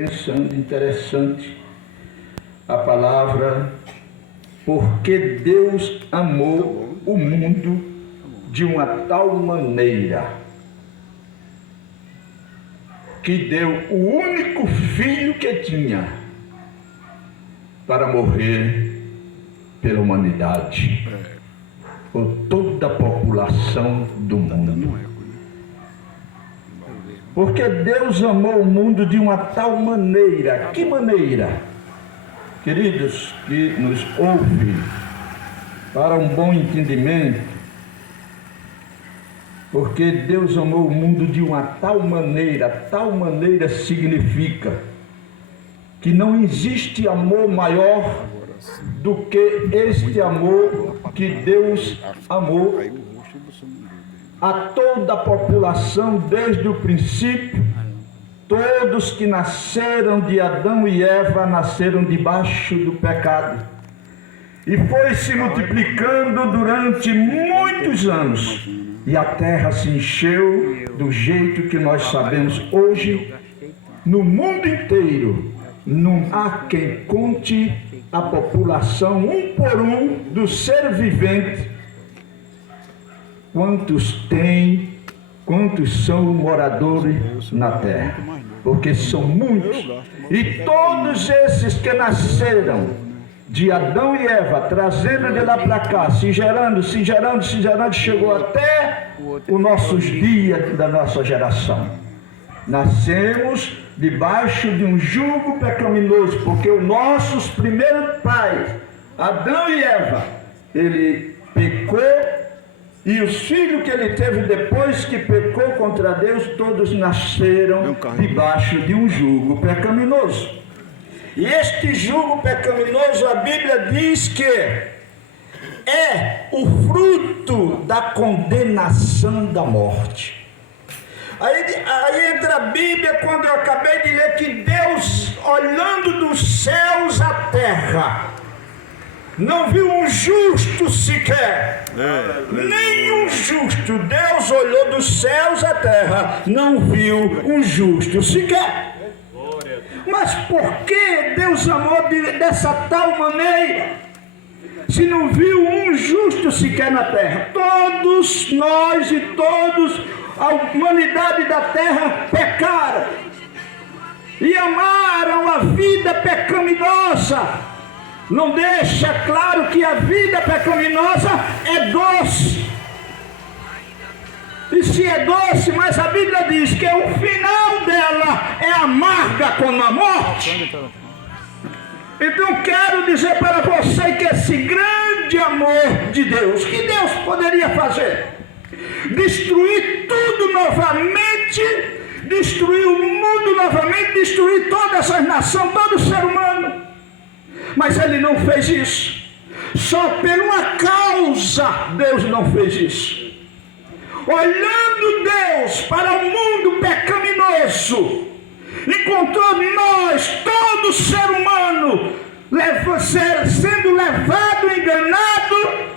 pensando interessante a palavra, porque Deus amou o mundo de uma tal maneira que deu o único filho que tinha para morrer pela humanidade, por toda a população do mundo. Porque Deus amou o mundo de uma tal maneira. Que maneira? Queridos que nos ouvem, para um bom entendimento, porque Deus amou o mundo de uma tal maneira significa que não existe amor maior do que este amor que Deus amou a toda a população desde o princípio. Todos que nasceram de Adão e Eva nasceram debaixo do pecado. E foi se multiplicando durante muitos anos. E a terra se encheu do jeito que nós sabemos hoje. No mundo inteiro, não há quem conte a população, um por um, do ser vivente. Quantos tem, quantos são moradores na terra? Porque são muitos. E todos esses que nasceram de Adão e Eva, trazendo de lá para cá, se gerando, chegou até os nossos dias da nossa geração. Nascemos debaixo de um jugo pecaminoso, porque os nossos primeiros pais, Adão e Eva, ele pecou, e os filhos que ele teve depois que pecou contra Deus, todos nasceram debaixo de um jugo pecaminoso. E este jugo pecaminoso, a Bíblia diz que é o fruto da condenação da morte. Aí entra a Bíblia, quando eu acabei de ler, que Deus, olhando dos céus à terra, não viu um justo sequer, nenhum justo. Deus olhou dos céus à terra, não viu um justo sequer. Mas por que Deus amou dessa tal maneira, se não viu um justo sequer na terra? Todos nós e todos, a humanidade da terra, pecaram e amaram a vida pecaminosa. Não deixa claro que a vida pecaminosa é doce. E se é doce, mas a Bíblia diz que o final dela é amarga como a morte. Então quero dizer para você que esse grande amor de Deus, que Deus poderia fazer? Destruir tudo novamente, destruir o mundo novamente, destruir toda essa nação, todo ser humano. Mas ele não fez isso. Só por uma causa Deus não fez isso. Olhando Deus para o mundo pecaminoso, encontrou nós, todo ser humano, sendo levado, enganado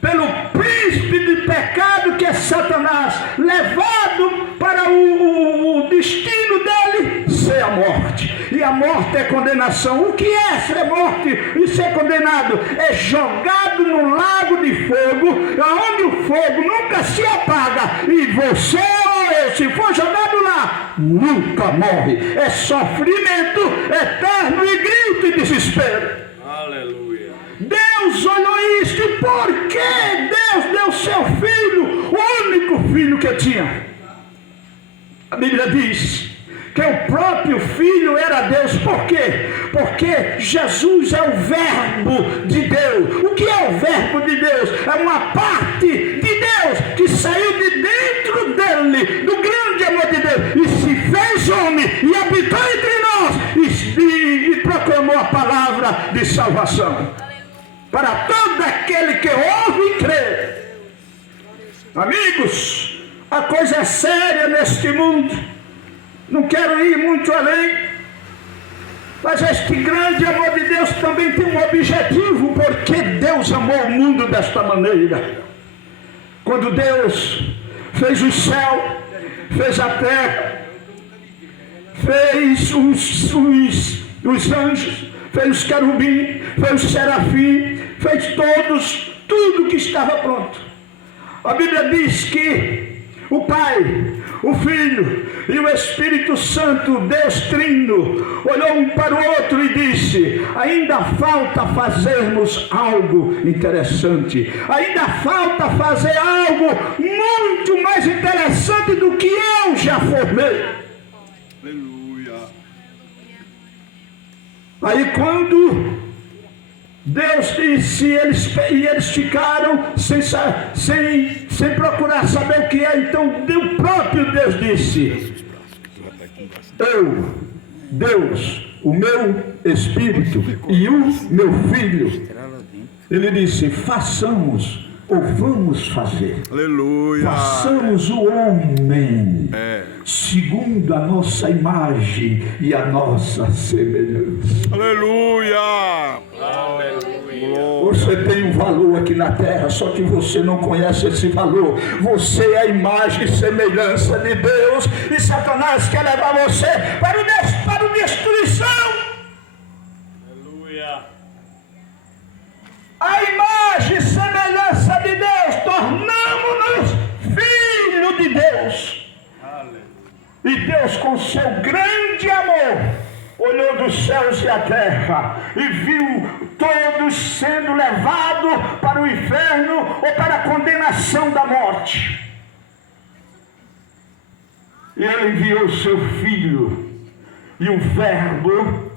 pelo príncipe de pecado que é Satanás, levado para o destino dele ser a morte. E a morte é condenação. O que é ser morte e ser condenado? É jogado no lago de fogo, onde o fogo nunca se apaga, e você ou eu, se for jogado lá, nunca morre. É sofrimento eterno e grito e desespero. Aleluia. Deus olhou isto, e por que Deus deu seu filho, o único filho que tinha? A Bíblia diz que o próprio filho era Deus. Por quê? Porque Jesus é o verbo de Deus. O que é o verbo de Deus? É uma parte de Deus que saiu de dentro dele, do grande amor de Deus, e se fez homem e habitou entre nós e proclamou a palavra de salvação para todo aquele que ouve e crê. Amigos, a coisa é séria neste mundo. Não quero ir muito além, mas este grande amor de Deus também tem um objetivo. Porque Deus amou o mundo desta maneira. Quando Deus fez o céu, fez a terra, fez os anjos, fez os querubim, fez os serafim, fez tudo que estava pronto. A Bíblia diz que o Pai, o Filho e o Espírito Santo, Deus Trino, olhou um para o outro e disse: ainda falta fazermos algo interessante, ainda falta fazer algo muito mais interessante do que eu já formei. Aleluia. Aí quando Deus disse, eles ficaram sem procurar saber o que é. Então o próprio Deus disse: eu, Deus, o meu Espírito e o meu Filho. Ele disse: façamos, ou vamos fazer. Aleluia. Façamos o homem segundo a nossa imagem e a nossa semelhança. Aleluia. Você tem um valor aqui na terra, só que você não conhece esse valor. Você é a imagem e semelhança de Deus, e Satanás quer levar você para a destruição. Aleluia. A imagem e semelhança de Deus, tornamos-nos filhos de Deus. Aleluia. E Deus, com seu grande amor, olhou dos céus e a terra e viu todos sendo levados para o inferno ou para a condenação da morte. E ele enviou seu Filho, e o Verbo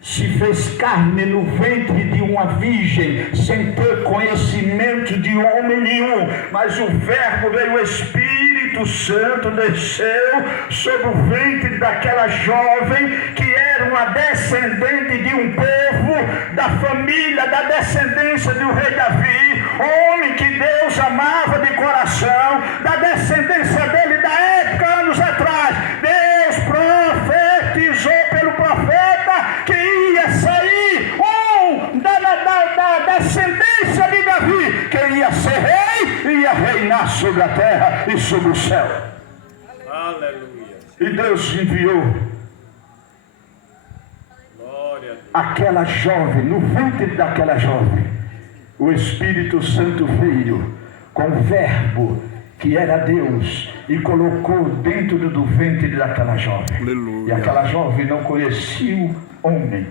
se fez carne no ventre de uma virgem, sem ter conhecimento de homem nenhum. Mas o Verbo veio, o Espírito Santo desceu sobre o ventre daquela jovem, que era uma descendente de um povo, da família, da descendência do rei Davi, homem que Deus amava de coração, da descendência dele da época, anos atrás. Deus profetizou pelo profeta que ia sair da descendência de Davi, que ia ser rei e ia reinar sobre a terra e sobre o céu. Aleluia. E Deus enviou Glória a Deus. aquela jovem, no ventre daquela jovem, o Espírito Santo veio com o Verbo, que era Deus, e colocou dentro do ventre daquela jovem. Aleluia. E aquela jovem não conhecia o homem,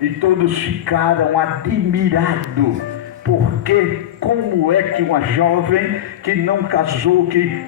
e todos ficaram admirados, porque como é que uma jovem que não casou, que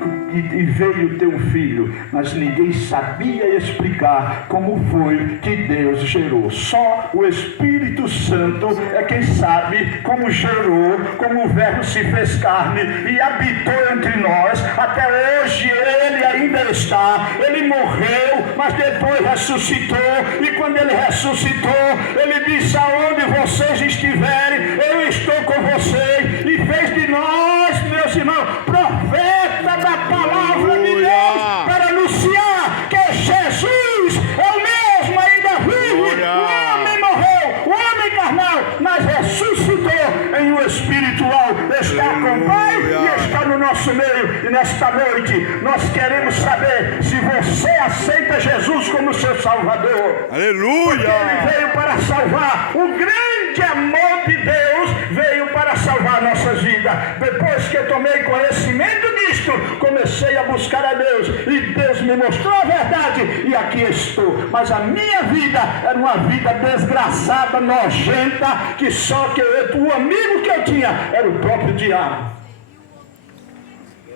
veio ter um filho, mas ninguém sabia explicar como foi que Deus gerou. Só o Espírito Santo é quem sabe como gerou, como o Verbo se fez carne e habitou entre nós. Até hoje ele ainda está. Ele morreu, mas depois ressuscitou, e quando ele ressuscitou, ele disse: aonde vocês estiverem, eu estou com vocês. E fez de nós, meus irmãos, profeta da palavra de Deus, para anunciar que Jesus é o mesmo, ainda vive. O homem morreu, o homem carnal, mas ressuscitou em o espiritual, está com o Pai e está no nosso meio. E nesta noite nós queremos saber se você aceita Jesus como seu Salvador. Aleluia. Porque ele veio para salvar. O grande amor de Deus veio para salvar nossas vidas. Depois que eu tomei conhecimento disto, comecei a buscar a Deus, e Deus me mostrou a verdade, e aqui estou. Mas a minha vida era uma vida desgraçada, nojenta, que só que o amigo que eu tinha era o próprio diabo.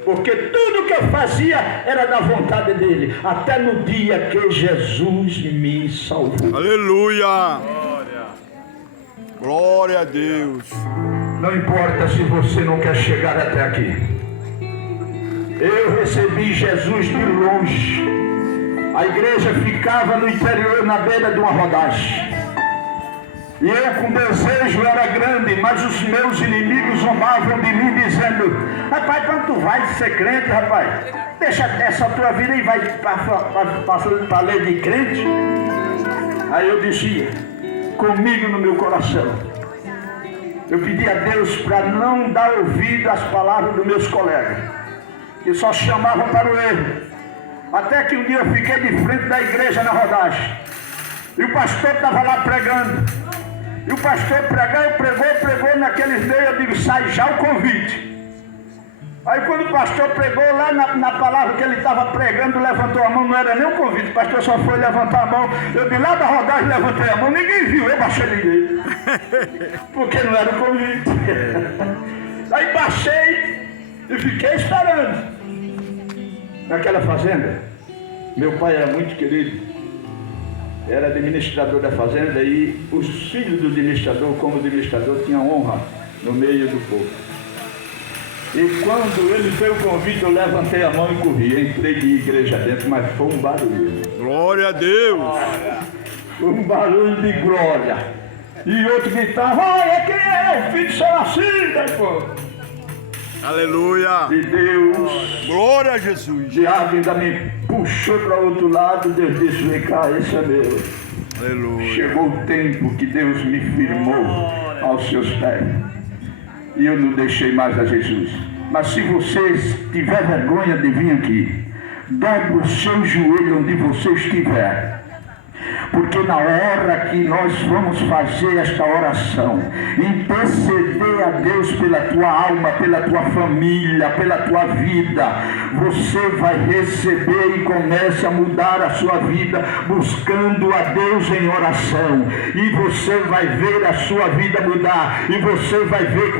Porque tudo que eu fazia era da vontade dele, até no dia que Jesus me salvou. Aleluia. Glória a Deus. Não importa se você não quer chegar até aqui. Eu recebi Jesus de longe. A igreja ficava no interior, na beira de uma rodagem. E eu, com desejo, era grande, mas os meus inimigos zombavam de mim, dizendo: rapaz, quando tu vai ser crente, rapaz, deixa essa tua vida e vai para a lei de crente. Aí eu dizia, comigo no meu coração, eu pedi a Deus para não dar ouvido às palavras dos meus colegas, que só chamavam para o erro. Até que um dia eu fiquei de frente da igreja na rodagem. E o pastor estava lá pregando. E o pastor pregou naqueles meios, eu digo, sai já o convite. Aí quando o pastor pregou lá na palavra que ele estava pregando, levantou a mão, não era nem um convite, o pastor só foi levantar a mão. Eu de lá da rodagem levantei a mão, ninguém viu, eu baixei ninguém. Porque não era um convite. Aí baixei e fiquei esperando. Naquela fazenda, meu pai era muito querido, era administrador da fazenda e os filhos do administrador, como administrador, tinham honra no meio do povo. E quando ele fez o convite, eu levantei a mão e corri. Entrei de igreja dentro, mas foi um barulho. Glória a Deus. Foi um barulho de glória. E outro gritava, olha quem é o filho de São Assis, pô. Aleluia. De Deus. Glória a Jesus. O diabo ainda me puxou para o outro lado. Deus disse, vem cá, esse é meu. Aleluia. Chegou o tempo que Deus me firmou aos seus pés. E eu não deixei mais a Jesus. Mas se vocês tiver vergonha de vir aqui, dobre o seu joelho onde você estiver. Porque na hora que nós vamos fazer esta oração, interceder a Deus pela tua alma, pela tua família, pela tua vida, você vai receber e começa a mudar a sua vida, buscando a Deus em oração. E você vai ver a sua vida mudar. E você vai ver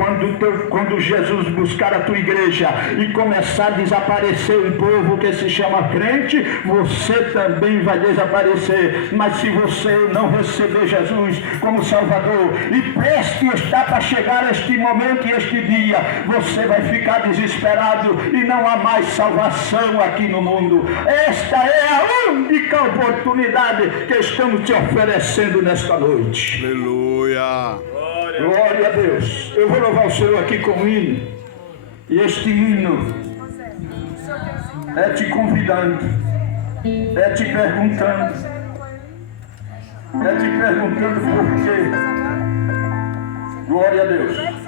quando Jesus buscar a tua igreja e começar a desaparecer um povo que se chama crente, você também vai desaparecer. Mas se você não receber Jesus como Salvador e preste está para chegar este momento e este dia, você vai ficar desesperado e não há mais salvação aqui no mundo. Esta é a única oportunidade que estamos te oferecendo nesta noite. Aleluia. Glória a Deus. Eu vou louvar o Senhor aqui com um hino. E este hino é te convidando, é te perguntando. Te perguntando por quê. Glória a Deus.